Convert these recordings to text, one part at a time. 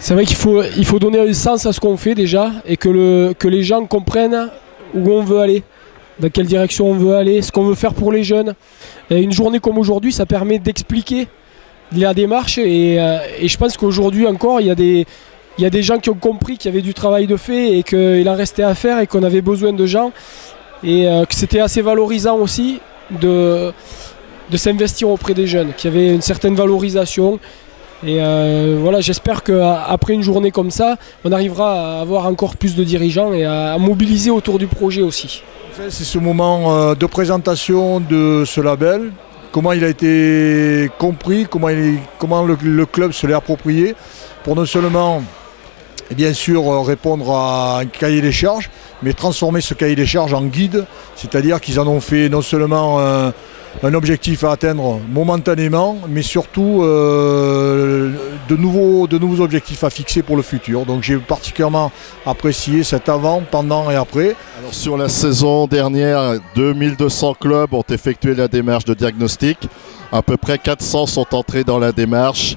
C'est vrai il faut donner un sens à ce qu'on fait déjà et que les gens comprennent où on veut aller, dans quelle direction on veut aller, ce qu'on veut faire pour les jeunes. Et une journée comme aujourd'hui, ça permet d'expliquer la démarche et je pense qu'aujourd'hui encore, il y a des gens qui ont compris qu'il y avait du travail de fait et qu'il en restait à faire et qu'on avait besoin de gens et que c'était assez valorisant aussi de s'investir auprès des jeunes, qu'il y avait une certaine valorisation. Et voilà, j'espère qu'après une journée comme ça, on arrivera à avoir encore plus de dirigeants et à mobiliser autour du projet aussi. C'est ce moment de présentation de ce label, comment il a été compris, comment le club se l'est approprié, pour non seulement et bien sûr répondre à un cahier des charges, mais transformer ce cahier des charges en guide, c'est-à-dire qu'ils en ont fait non seulement un objectif à atteindre momentanément, mais surtout de nouveaux objectifs à fixer pour le futur. Donc j'ai particulièrement apprécié cet avant, pendant et après. Alors, sur la saison dernière, 2200 clubs ont effectué la démarche de diagnostic. À peu près 400 sont entrés dans la démarche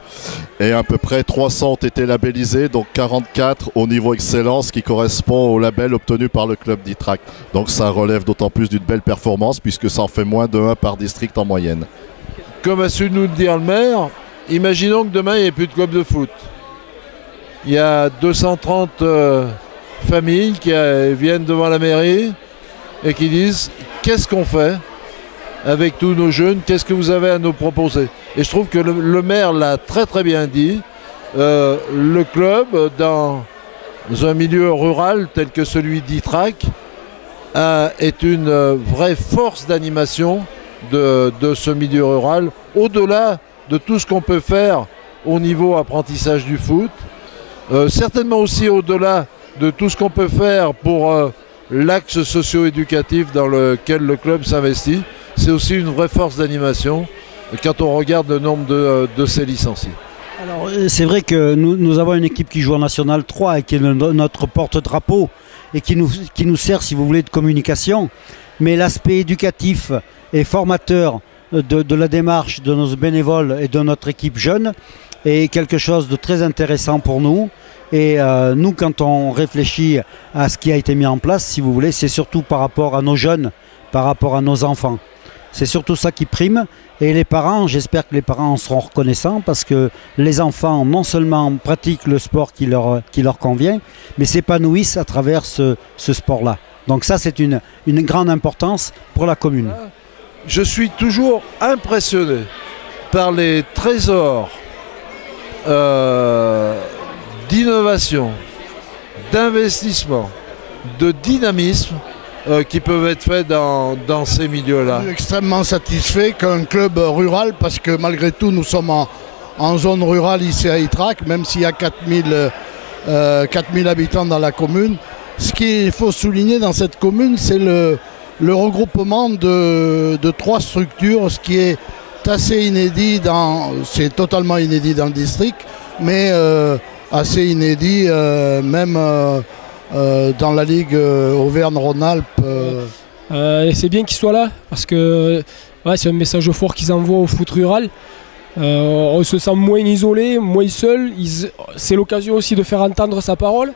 et à peu près 300 ont été labellisés, donc 44 au niveau excellence qui correspond au label obtenu par le club d'Itrac. Donc ça relève d'autant plus d'une belle performance puisque ça en fait moins de 1 par district en moyenne. Comme a su nous le dire le maire, imaginons que demain il n'y ait plus de club de foot. Il y a 230 familles qui viennent devant la mairie et qui disent qu'est-ce qu'on fait avec tous nos jeunes, qu'est-ce que vous avez à nous proposer? Et je trouve que le maire l'a très très bien dit. Le club, dans un milieu rural tel que celui d'Itrac, est une vraie force d'animation de ce milieu rural, au-delà de tout ce qu'on peut faire au niveau apprentissage du foot, certainement aussi au-delà de tout ce qu'on peut faire pour l'axe socio-éducatif dans lequel le club s'investit. C'est aussi une vraie force d'animation quand on regarde le nombre de ses licenciés. Alors c'est vrai que nous avons une équipe qui joue en National 3 et qui est notre porte-drapeau et qui nous sert, si vous voulez, de communication. Mais l'aspect éducatif et formateur de la démarche de nos bénévoles et de notre équipe jeune est quelque chose de très intéressant pour nous. Et nous, quand on réfléchit à ce qui a été mis en place, si vous voulez, c'est surtout par rapport à nos jeunes, par rapport à nos enfants. C'est surtout ça qui prime. Et les parents, j'espère que les parents en seront reconnaissants parce que les enfants, non seulement pratiquent le sport qui leur convient, mais s'épanouissent à travers ce sport-là. Donc ça, c'est une grande importance pour la commune. Je suis toujours impressionné par les trésors d'innovation, d'investissement, de dynamisme qui peuvent être faits dans ces milieux-là. Je suis extrêmement satisfait qu'un club rural, parce que malgré tout nous sommes en zone rurale ici à Itrac, même s'il y a 4000 habitants dans la commune. Ce qu'il faut souligner dans cette commune, c'est le regroupement de 3 structures, ce qui est assez inédit, c'est totalement inédit dans le district, mais assez inédit même dans la Ligue Auvergne-Rhône-Alpes. Et c'est bien qu'ils soient là, parce que ouais, c'est un message fort qu'ils envoient au foot rural. On se sent moins isolé, moins seul. C'est l'occasion aussi de faire entendre sa parole,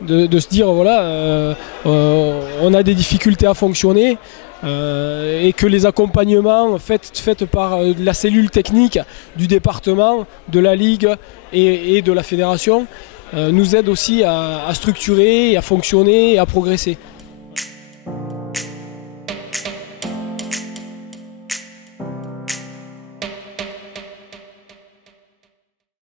de se dire voilà, on a des difficultés à fonctionner et que les accompagnements faits par la cellule technique du département, de la Ligue et de la fédération nous aident aussi à structurer, à fonctionner et à progresser.